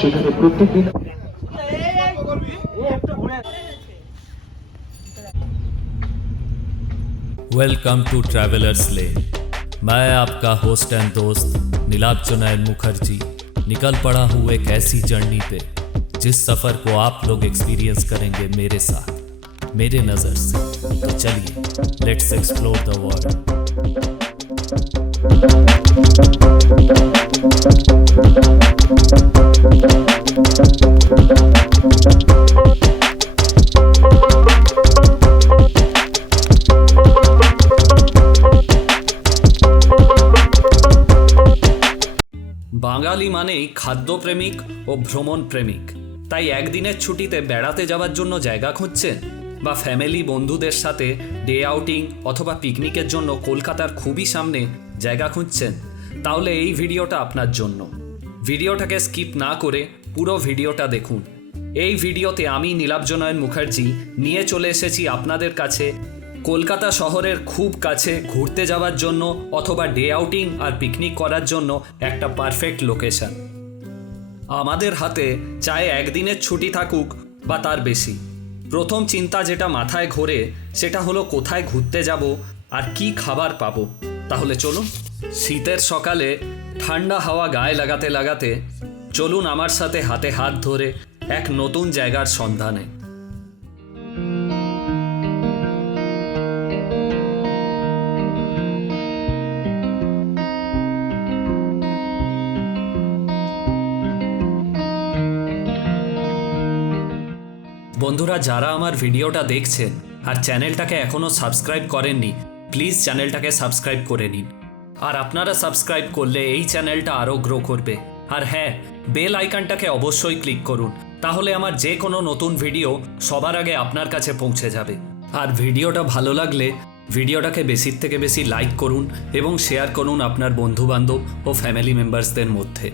সেখানে প্রত্যেকদিন। Welcome to travellers लेन। मैं आपका होस्ट एंड दोस्त नीलाब्जोनयन मुखर्जी निकल पड़ा हूँ एक ऐसी जर्नी पे जिस सफ़र को आप लोग एक्सपीरियंस करेंगे मेरे साथ, मेरे नज़र से। तो चलिए, लेट्स एक्सप्लोर द वर्ल्ड। বাঙালি মানেই খাদ্যপ্রেমিক ও ভ্রমণ প্রেমিক, তাই একদিনের ছুটিতে বেড়াতে যাওয়ার জন্য জায়গা খুঁজছেন, বা ফ্যামিলি বন্ধুদের সাথে ডে আউটিং অথবা পিকনিকের জন্য কলকাতার খুবই সামনে জায়গা খুঁজছেন, তাহলে এই ভিডিওটা আপনার জন্য। ভিডিওটাকে স্কিপ না করে পুরো ভিডিওটা দেখুন। এই ভিডিওতে আমি নীলাব্জোনয়ন মুখার্জি নিয়ে চলে এসেছি আপনাদের কাছে কলকাতা শহরের খুব কাছে ঘুরতে যাওয়ার জন্য অথবা ডে আউটিং আর পিকনিক করার জন্য একটা পারফেক্ট লোকেশন। আমাদের হাতে চাই একদিনের ছুটি থাকুক বা তার বেশি, প্রথম চিন্তা যেটা মাথায় ঘোরে সেটা হলো কোথায় ঘুরতে যাব আর কি খাবার পাবো। তাহলে চলুন, শীতের সকালে ঠান্ডা হাওয়া গায়ে লাগাতে লাগাতে চলুন আমার সাথে হাতে হাত ধরে এক নতুন জায়গার সন্ধানে। বন্ধুরা, যারা আমার ভিডিওটা দেখছেন আর চ্যানেলটাকে এখনও সাবস্ক্রাইব করেননি, প্লিজ চ্যানেলটাকে সাবস্ক্রাইব করে নিন। আর আপনারা সাবস্ক্রাইব করলে এই চ্যানেলটা আরও গ্রো করবে। আর হ্যাঁ, বেল আইকনটাকে অবশ্যই ক্লিক করুন, তাহলে আমার যে কোনো নতুন ভিডিও সবার আগে আপনার কাছে পৌঁছে যাবে। আর ভিডিওটা ভালো লাগলে ভিডিওটাকে বেশির থেকে বেশি লাইক করুন এবং শেয়ার করুন আপনার বন্ধুবান্ধব ও ফ্যামিলি মেম্বার্সদের মধ্যে।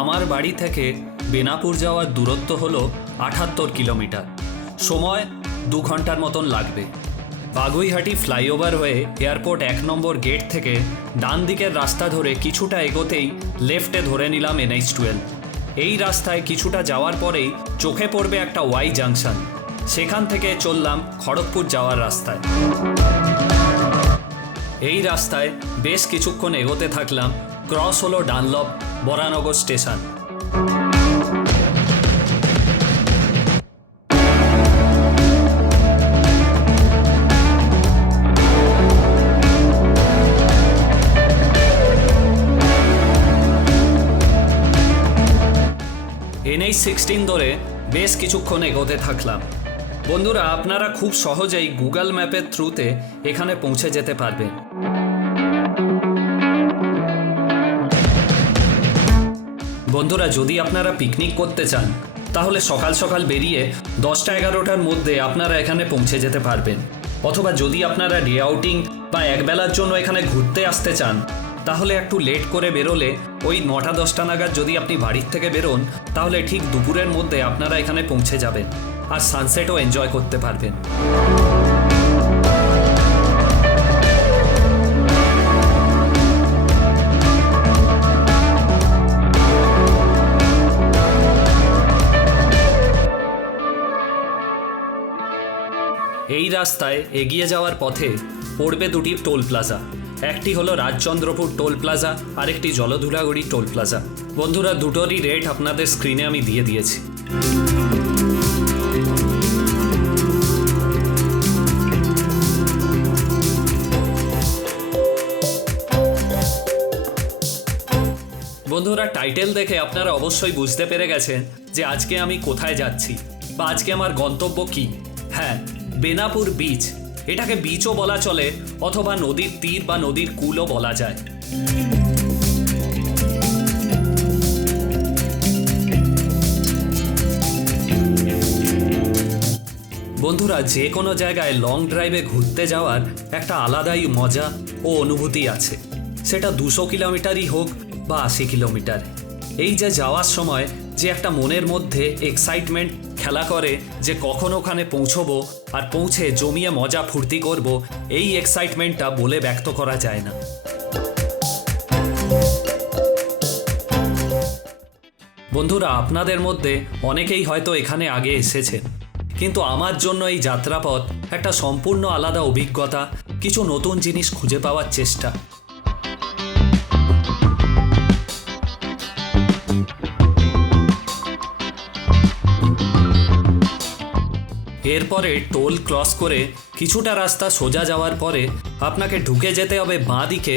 আমার বাড়ি থেকে বেনাপুর যাওয়ার দূরত্ব হলো 78 কিলোমিটার, সময় 2 ঘন্টার মতন লাগবে। বাগুইহাটি ফ্লাইওভার হয়ে এয়ারপোর্ট 1 নম্বর গেট থেকে ডান দিকের রাস্তা ধরে কিছুটা এগোতেই লেফটে ধরে নিলাম NH-12। এই রাস্তায় কিছুটা যাওয়ার পরেই চোখে পড়বে একটা ওয়াই জাংশন, সেখান থেকে চললাম খড়গপুর যাওয়ার রাস্তায়। এই রাস্তায় বেশ কিছুক্ষণ এগোতে থাকলাম, ক্রস হলো ডানলপ বরানগর স্টেশন। NH-16 ধরে বেশ কিছুক্ষণ এগোতে থাকলাম। বন্ধুরা, আপনারা খুব সহজেই গুগল ম্যাপের থ্রুতে এখানে পৌঁছে যেতে পারবেন। বন্ধুরা, যদি আপনারা পিকনিক করতে চান তাহলে সকাল সকাল বেরিয়ে 10টা-11টার মধ্যে আপনারা এখানে পৌঁছে যেতে পারবেন। অথবা যদি আপনারা ডে আউটিং বা একবেলার জন্য এখানে ঘুরতে আসতে চান তাহলে একটু লেট করে বেরোলে ওই 9টা-10টা নাগাদ যদি আপনি বাড়ির থেকে বেরোন তাহলে ঠিক দুপুরের মধ্যে আপনারা এখানে পৌঁছে যাবেন আর সানসেটও এনজয় করতে পারবেন। এই রাস্তায় এগিয়ে যাওয়ার পথে পড়বে 2টি টোল প্লাজা, একটি হলো রাজচন্দ্রপুর টোল প্লাজা আর একটি জলধুলাগড়ি টোল প্লাজা। বন্ধুরা, দুটোরই রেট আপনাদের স্ক্রিনে আমি দিয়ে দিয়েছি। বন্ধুরা, টাইটেল দেখে আপনারা অবশ্যই বুঝতে পেরে গেছেন যে আজকে আমি কোথায় যাচ্ছি বা আজকে আমার গন্তব্য কি। হ্যাঁ, বেনাপুর বিচ। এটাকে বিচও বলা চলে অথবা নদীর তীর বা নদীর কূলও বলা যায়। বন্ধুরা, যে কোনো জায়গায় লং ড্রাইভে ঘুরতে যাওয়ার একটা আলাদাই মজা ও অনুভূতি আছে, সেটা 200 কিলোমিটারই হোক বা 80 কিলোমিটার। এই যে যাওয়ার সময় যে একটা মনের মধ্যে এক্সাইটমেন্ট খেলা করে যে কখন ওখানে পৌঁছবো আর পৌঁছে জমিয়ে মজা ফুর্তি করব, এই এক্সাইটমেন্টটা বলে ব্যক্ত করা যায় না। বন্ধুরা, আপনাদের মধ্যে অনেকেই হয়তো এখানে আগে এসেছেন, কিন্তু আমার জন্য এই যাত্রাপথ একটা সম্পূর্ণ আলাদা অভিজ্ঞতা, কিছু নতুন জিনিস খুঁজে পাওয়ার চেষ্টা। এরপরে টোল ক্রস করে কিছুটা রাস্তা সোজা যাওয়ার পরে আপনাকে ঢুকে যেতে হবে বাঁ দিকে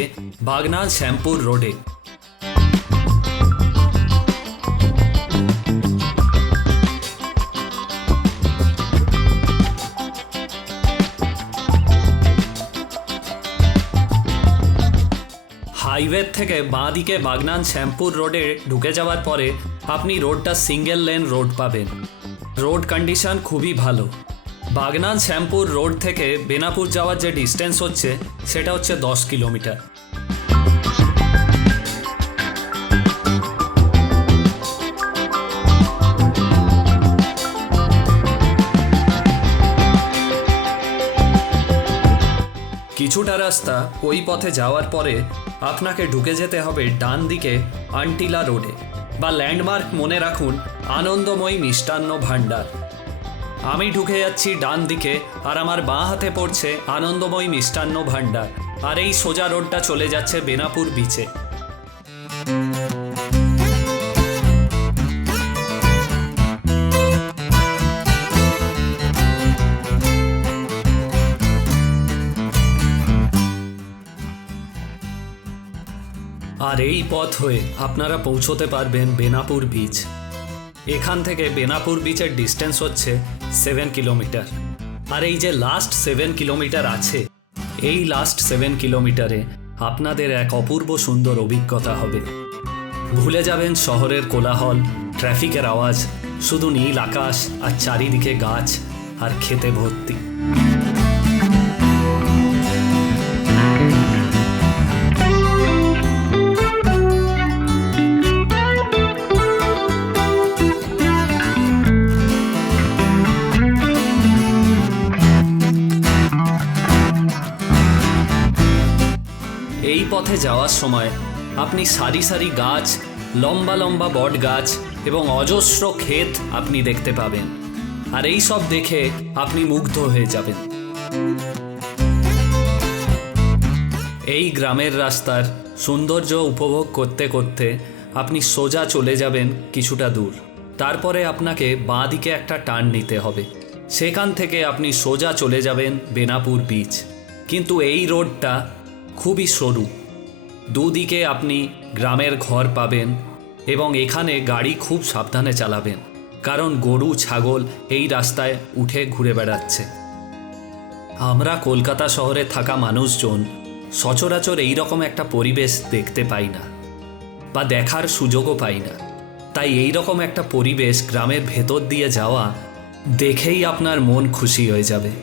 বাগনান শ্যামপুর রোডে। হাইওয়ে থেকে বাঁ দিকে বাগনান শ্যামপুর রোডে ঢুকে যাওয়ার পরে আপনি রোডটা সিঙ্গেল লেন রোড পাবেন। রোড কন্ডিশন খুবই ভালো। বাগনান শ্যামপুর রোড থেকে বেনাপুর যাওয়ার যে ডিস্টেন্স হচ্ছে সেটা হচ্ছে 10 কিলোমিটার। কিছুটা রাস্তা ওই পথে যাওয়ার পরে আপনাকে ঢুকে যেতে হবে ডান দিকে আন্টিলা রোডে, বা ল্যান্ডমার্ক মনে রাখুন আনন্দময়ী মিষ্টান্ন ভাণ্ডার। আমি ঢুকে যাচ্ছি ডান দিকে, আর আমার বাঁ হাতে পড়ছে আনন্দময়ী মিষ্টান্ন ভাণ্ডার, আর এই সোজা রোডটা চলে যাচ্ছে বেনাপুর বিচে। আর এই পথ হয়ে আপনারা পৌঁছতে পারবেন বেনাপুর বিচ। এখান থেকে বেনাপুর বিচের ডিস্টেন্স হচ্ছে 7 কিলোমিটার। আর এই যে লাস্ট 7 কিলোমিটার আছে, এই লাস্ট 7 কিলোমিটারে আপনাদের এক অপূর্ব সুন্দর অভিজ্ঞতা হবে। ভুলে যাবেন শহরের কোলাহল, ট্রাফিকের আওয়াজ, শুধু নীল আকাশ আর চারিদিকে গাছ আর খেতে ভর্তি। এই পথে যাওয়ার সময় আপনি সারি সারি গাছ, লম্বা লম্বা বট গাছ এবং অজস্র ক্ষেত আপনি দেখতে পাবেন, আর এই সব দেখে আপনি মুগ্ধ হয়ে যাবেন। এই গ্রামের রাস্তার সৌন্দর্য উপভোগ করতে করতে আপনি সোজা চলে যাবেন কিছুটা দূর। তারপরে আপনাকে বাঁ দিকে একটা টার্ন নিতে হবে, সেখান থেকে আপনি সোজা চলে যাবেন বেনাপুর বিচ। কিন্তু এই রোডটা খুবই সরু, দুদিকে আপনি গ্রামের ঘর পাবেন, এবং এখানে গাড়ি খুব সাবধানে চালাবেন, কারণ গরু ছাগল এই রাস্তায় উঠে ঘুরে বেড়াচ্ছে। আমরা কলকাতা শহরে থাকা মানুষজন সচরাচর এই রকম একটা পরিবেশ দেখতে পাই না, বা দেখার সুযোগও পাই না। তাই এই রকম একটা পরিবেশ গ্রামের ভেতর দিয়ে যাওয়া দেখেই আপনার মন খুশি হয়ে যাবে।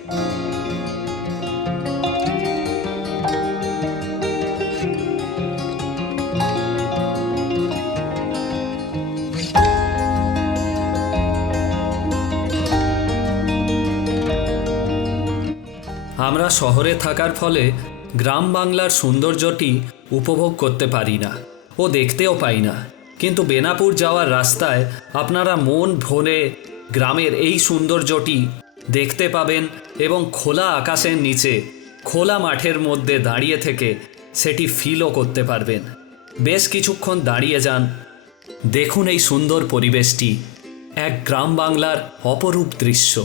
আমরা শহরে থাকার ফলে গ্রাম বাংলার সৌন্দর্যটি উপভোগ করতে পারি না ও দেখতেও পাই না, কিন্তু বেনাপুর যাওয়ার রাস্তায় আপনারা মন ভরে গ্রামের এই সৌন্দর্যটি দেখতে পাবেন, এবং খোলা আকাশের নিচে খোলা মাঠের মধ্যে দাঁড়িয়ে থেকে সেটি ফিলও করতে পারবেন। বেশ কিছুক্ষণ দাঁড়িয়ে যান, দেখুন এই সুন্দর পরিবেশটি, এক গ্রাম বাংলার অপরূপ দৃশ্য।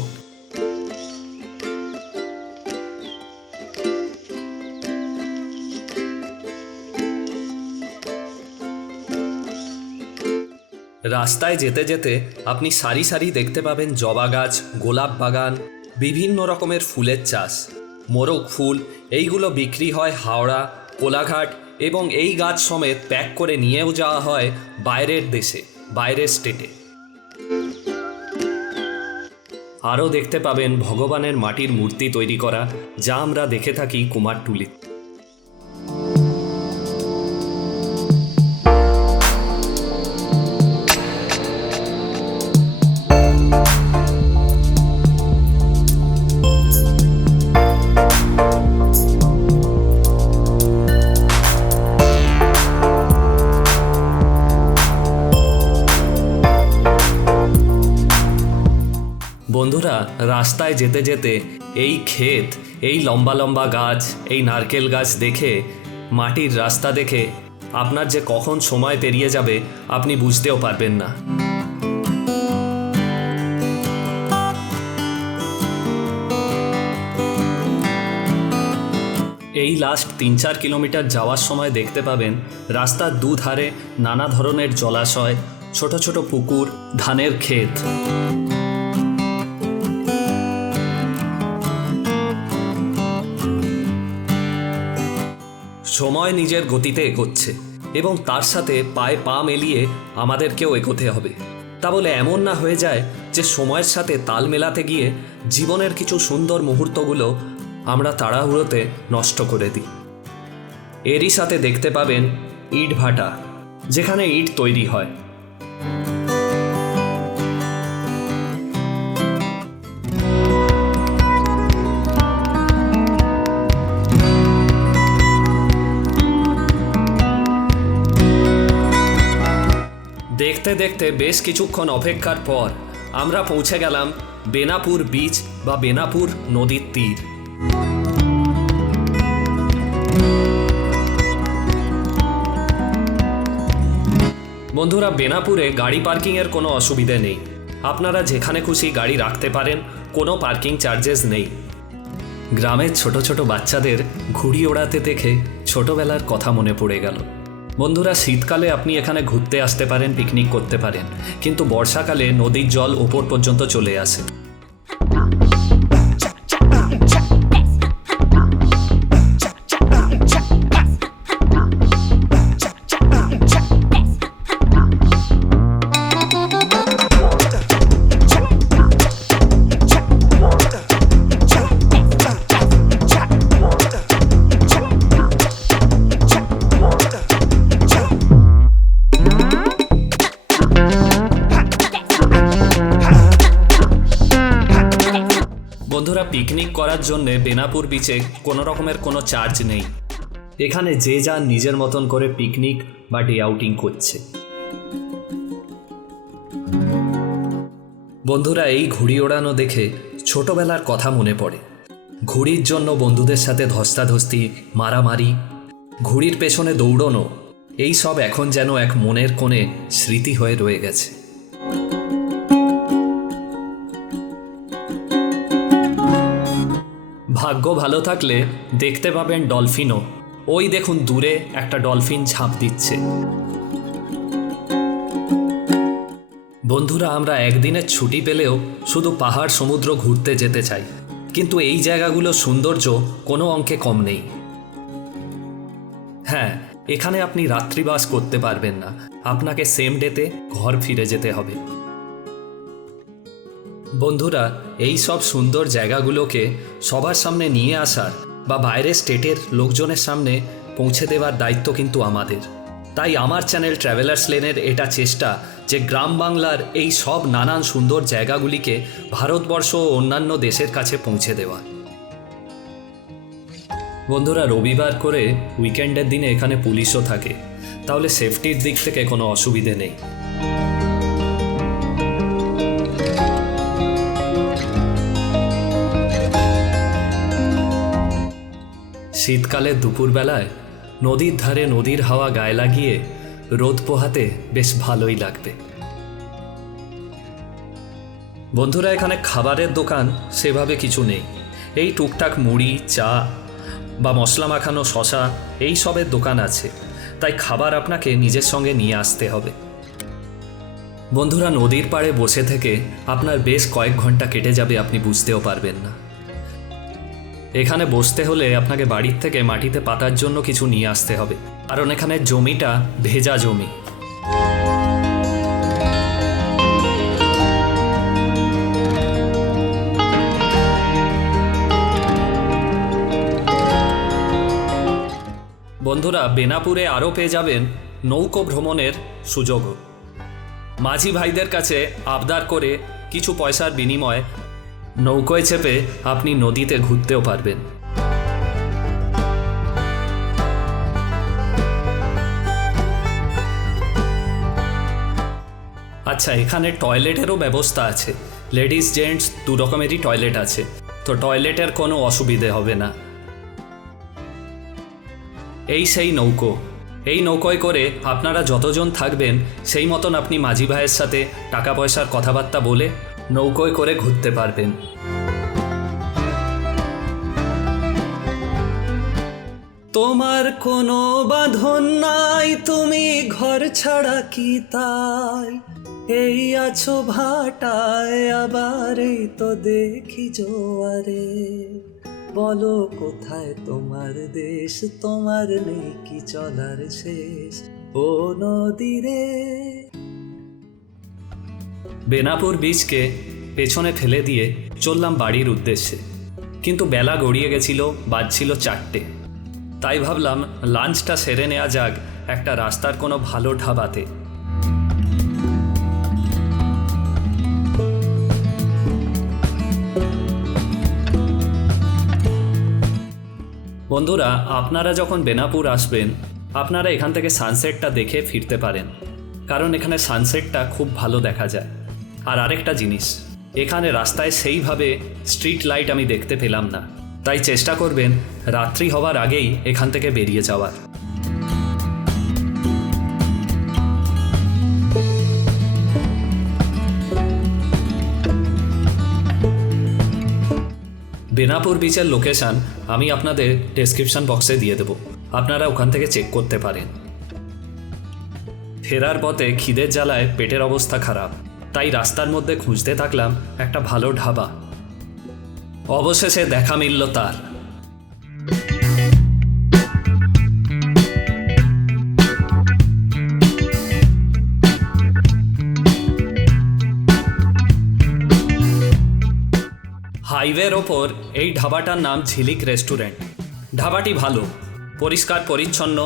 রাস্তায় যেতে যেতে আপনি সারি সারি দেখতে পাবেন জবা গাছ, গোলাপ বাগান, বিভিন্ন রকমের ফুলের চাষ, মোরগ ফুল। এইগুলো বিক্রি হয় হাওড়া, কোলাঘাট, এবং এই গাছ সমেত প্যাক করে নিয়েও যাওয়া হয় বাইরের দেশে, বাইরের স্টেটে। আরও দেখতে পাবেন ভগবানের মাটির মূর্তি তৈরি করা, যা আমরা দেখে থাকি কুমারটুলিতে। বন্ধুরা, রাস্তায় যেতে যেতে এই ক্ষেত, এই লম্বা লম্বা গাছ, এই নারকেল গাছ দেখে, মাটির রাস্তা দেখে আপনার যে কখন সময় পেরিয়ে যাবে আপনি বুঝতেও পারবেন না। এই লাস্ট 3-4 কিলোমিটার যাওয়ার সময় দেখতে পাবেন রাস্তার দুধারে নানা ধরনের জলাশয়, ছোট ছোট পুকুর, ধানের ক্ষেত। সময় নিজের গতিতে এগোচ্ছে এবং তার সাথে পায়ে পা মিলিয়ে আমাদেরকেও এগোতে হবে। তা বলে এমন না হয়ে যায় যে সময়ের সাথে তাল মেলাতে গিয়ে জীবনের কিছু সুন্দর মুহূর্তগুলো আমরা তাড়াহুড়োতে নষ্ট করে দিই। এরই সাথে দেখতে পাবেন ইট ভাটা, যেখানে ইট তৈরি হয়। দেখতে দেখতে বেশ কিছুক্ষণ অপেক্ষার পর আমরা পৌঁছে গেলাম বেনাপুর বিচ বা বেনাপুর নদীর তীর। বন্ধুরা, বেনাপুরে গাড়ি পার্কিংয়ের কোনো অসুবিধে নেই। আপনারা যেখানে খুশি গাড়ি রাখতে পারেন, কোনো পার্কিং চার্জেস নেই। গ্রামের ছোট ছোট বাচ্চাদের ঘুড়ি ওড়াতে দেখে ছোটবেলার কথা মনে পড়ে গেল। বন্ধুরা, শীতকালে আপনি এখানে ঘুরতে আসতে পারেন, পিকনিক করতে পারেন, কিন্তু বর্ষাকালে নদীর জল ওপর পর্যন্ত চলে আসে। বন্ধুরা, পিকনিক করার জন্য বেনাপুর বিচে কোনো রকমের কোনো চার্জ নেই। এখানে যে যার নিজের মতন করে পিকনিক বা ডে আউটিং করছে। বন্ধুরা, এই ঘুড়ি ওড়ানো দেখে ছোটবেলার কথা মনে পড়ে। ঘুড়ির জন্য বন্ধুদের সাথে ধস্তাধস্তি, মারামারি, ঘুড়ির পেছনে দৌড়নো, এই সব এখন যেন এক মনের কোণে স্মৃতি হয়ে রয়ে গেছে। ভাগ্য ভালো থাকলে দেখতে পাবেন ডলফিনও। ওই দেখুন দূরে একটা ডলফিন ঝাঁপ দিচ্ছে। বন্ধুরা, আমরা একদিনের ছুটি পেলেও শুধু পাহাড় সমুদ্র ঘুরতে যেতে চাই, কিন্তু এই জায়গাগুলোর সৌন্দর্য কোনো অঙ্কে কম নেই। হ্যাঁ, এখানে আপনি রাত্রিবাস করতে পারবেন না, আপনাকে সেম ডেতে ঘর ফিরে যেতে হবে। বন্ধুরা, এই সব সুন্দর জায়গাগুলোকে সবার সামনে নিয়ে আসার বা বাইরের স্টেটের লোকজনের সামনে পৌঁছে দেওয়ার দায়িত্ব কিন্তু আমাদের। তাই আমার চ্যানেল ট্রাভেলার্স লেনের এটা চেষ্টা যে গ্রাম বাংলার এই সব নানান সুন্দর জায়গাগুলিকে ভারতবর্ষ ও অন্যান্য দেশের কাছে পৌঁছে দেওয়া। বন্ধুরা, রবিবার করে উইকেন্ডের দিনে এখানে পুলিশও থাকে, তাহলে সেফটির দিক থেকে কোনো অসুবিধে নেই। শীতকালে দুপুরবেলায় নদীর ধারে নদীর হাওয়া গায়ে লাগিয়ে রোদ পোহাতে বেশ ভালোই লাগবে। বন্ধুরা, এখানে খাবারের দোকান সেভাবে কিছু নেই। এই টুকটাক মুড়ি, চা বা মশলা মাখানো শশা এই সবের দোকান আছে, তাই খাবার আপনাকে নিজের সঙ্গে নিয়ে আসতে হবে। বন্ধুরা, নদীর পাড়ে বসে থেকে আপনার বেশ কয়েক ঘন্টা কেটে যাবে, আপনি বুঝতেও পারবেন না। এখানে বসতে হলে আপনাকে বাড়ির থেকে মাটিতে পাতার জন্য কিছু নিয়ে আসতে হবে, কারণ এখানে জমিটা ভেজা জমি। বন্ধুরা, বেনাপুরে আরও পেয়ে যাবেন নৌকো ভ্রমণের সুযোগও। মাঝি ভাইদের কাছে আবদার করে কিছু পয়সার বিনিময়ে নৌকোয় চেপে আপনি নদীতে ঘুরতেও পারবেন। আচ্ছা, এখানে টয়লেটেরও ব্যবস্থা আছে, লেডিস জেন্টস দু রকমেরই টয়লেট আছে, তো টয়লেটের কোনো অসুবিধে হবে না। এই সেই নৌকো, এই নৌকোয় করে আপনারা যতজন থাকবেন সেই মতন আপনি মাঝি ভাইয়ের সাথে টাকা পয়সার কথাবার্তা বলে নৌকোয় করে ঘুরতে পারবেন। তোমার কোনো বাঁধন নাই, তুমি ঘর ছাড়া কি তাই, এই আছো ভাটায় আবার এই তো দেখি জোয়ারে, বলো কোথায় তোমার দেশ, তোমার নেই কি চলার শেষ ও নদীরে। বেনাপুর বীচকে পেছনে ফেলে দিয়ে চললাম বাড়ির উদ্দেশ্যে, কিন্তু বেলা গড়িয়ে গেছিল, বাজছিল 4টে। তাই ভাবলাম লাঞ্চটা সেরে নেওয়া যাক একটা রাস্তার কোনো ভালো ধাবাতে। বন্ধুরা, আপনারা যখন বেনাপুর আসবেন আপনারা এখান থেকে সানসেটটা দেখে ফিরতে পারেন, কারণ এখানে সানসেটটা খুব ভালো দেখা যায়। আর আরেকটা জিনিস, এখানে রাস্তায় সেইভাবে স্ট্রিট লাইট আমি দেখতে পেলাম না, তাই চেষ্টা করবেন রাত্রি হওয়ার আগেই এখান থেকে বেরিয়ে যাওয়ার। বেনাপুর বিচের লোকেশান আমি আপনাদের ডেসক্রিপশন বক্সে দিয়ে দেব, আপনারা ওখান থেকে চেক করতে পারেন। ফেরার পথে খিদের জ্বালায় পেটের অবস্থা খারাপ, তাই রাস্তার মধ্যে খুঁজতে থাকলাম একটা ভালো ধাবা। অবশেষে দেখা মিলল তার। হাইওয়ের ওপর এই ধাবাটার নাম ঝিলিক রেস্টুরেন্ট। ধাবাটি ভালো, পরিষ্কার পরিচ্ছন্ন,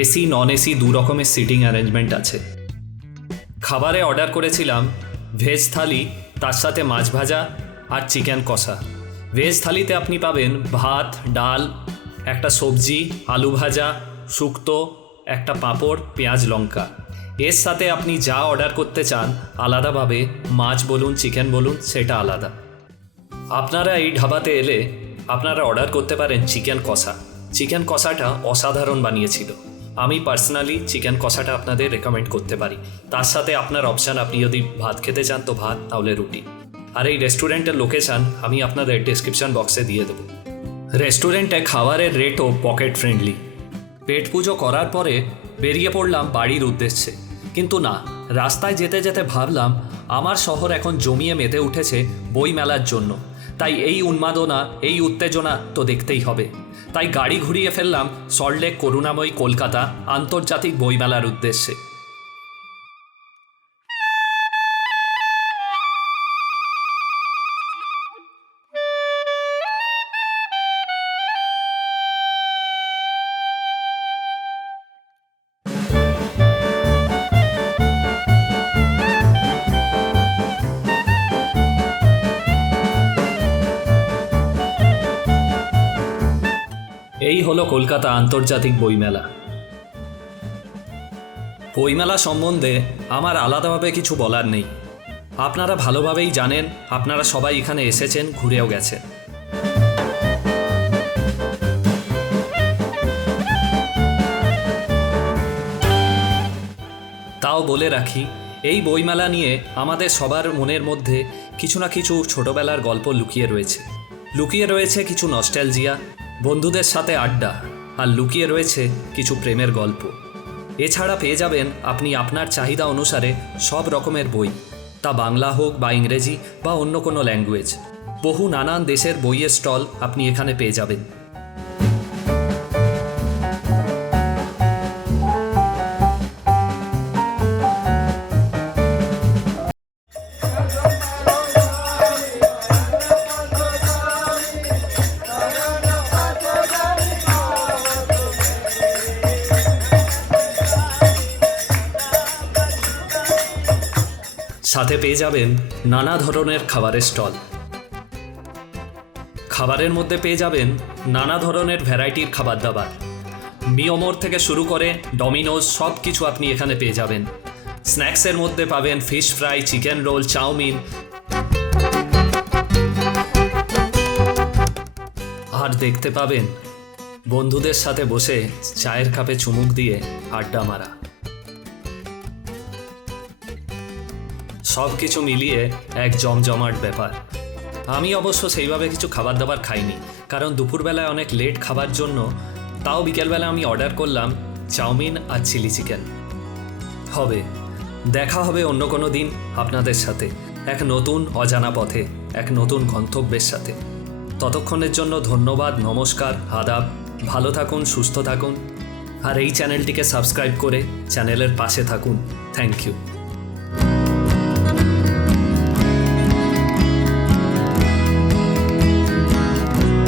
এসি নন এসি দু রকমের সিটিং অ্যারেঞ্জমেন্ট আছে। খাবারে অর্ডার করেছিলাম ভেজ থালি, তার সাথে মাছ ভাজা আর চিকেন কষা। ভেজ থালিতে আপনি পাবেন ভাত, ডাল, একটা সবজি, আলু ভাজা, শুক্তো, একটা পাঁপড়, পেঁয়াজ লঙ্কা। এর সাথে আপনি যা অর্ডার করতে চান আলাদাভাবে, মাছ বলুন চিকেন বলুন সেটা আলাদা। আপনারা এই ধাবাতে এলে আপনারা অর্ডার করতে পারেন চিকেন কষা। চিকেন কষাটা অসাধারণ বানিয়েছিল। আমি পার্সোনালি চিকেন কষাটা আপনাদের রেকমেন্ড করতে পারি। তার সাথে আপনার অপশান, আপনি যদি ভাত খেতে চান তো ভাত, তাহলে রুটি। আর এই রেস্টুরেন্টের লোকেশান আমি আপনাদের ডেসক্রিপশন বক্সে দিয়ে দেবো। রেস্টুরেন্টে খাবারের রেটও পকেট ফ্রেন্ডলি। পেট পুজো করার পরে বেরিয়ে পড়লাম বাড়ির উদ্দেশ্যে, কিন্তু না, রাস্তায় যেতে যেতে ভাবলাম আমার শহর এখন জমিয়ে মেতে উঠেছে বই মেলার জন্য, তাই এই উন্মাদনা, এই উত্তেজনা তো দেখতেই হবে। তাই গাড়ি ঘুরিয়ে ফেললাম সল্টলেক করুণাময়ী কলকাতা আন্তর্জাতিক বইমেলার উদ্দেশ্যে। এই হলো কলকাতা আন্তর্জাতিক বইমেলা। বইমেলা সম্বন্ধে আমার আলাদাভাবে কিছু বলার নেই, আপনারা ভালোভাবেই জানেন, আপনারা সবাই এখানে এসেছেন, ঘুরেও গেছেন। তাও বলে রাখি, এই বইমেলা নিয়ে আমাদের সবার মনের মধ্যে কিছু না কিছু ছোটবেলার গল্প লুকিয়ে রয়েছে কিছু নস্টালজিয়া, বন্ধুদের সাথে আড্ডা, আর লুকিয়ে রয়েছে কিছু প্রেমের গল্প। এছাড়া পেয়ে যাবেন আপনি আপনার চাহিদা অনুসারে সব রকমের বই, তা বাংলা হোক বা ইংরেজি বা অন্য কোনো ল্যাঙ্গুয়েজ। বহু নানান দেশের বইয়ের স্টল আপনি এখানে পেয়ে যাবেন। সাথে পেয়ে যাবেন নানা ধরনের খাবারের স্টল। খাবারের মধ্যে পেয়ে যাবেন নানা ধরনের ভ্যারাইটির খাবার দাবার, মিওমোর থেকে শুরু করে ডমিনোজ, সব কিছু আপনি এখানে পেয়ে যাবেন। স্ন্যাক্সের মধ্যে পাবেন fish fry, chicken roll, chow mein, আর দেখতে পাবেন বন্ধুদের সাথে বসে চায়ের কাপে চুমুক দিয়ে আড্ডা মারা। সব কিছু মিলিয়ে এক জমজমাট ব্যাপার। আমি অবশ্য সেইভাবে কিছু খাবার দাবার খাইনি, কারণ দুপুরবেলায় অনেক লেট খাবার জন্য। তাও বিকেলবেলা আমি অর্ডার করলাম চাউমিন আর চিলি চিকেন। দেখা হবে অন্য কোনো দিন আপনাদের সাথে, এক নতুন অজানা পথে, এক নতুন গন্তব্যের সাথে। ততক্ষণের জন্য ধন্যবাদ, নমস্কার, আদাব। ভালো থাকুন, সুস্থ থাকুন, আর এই চ্যানেলটিকে সাবস্ক্রাইব করে চ্যানেলের পাশে থাকুন। Thank you.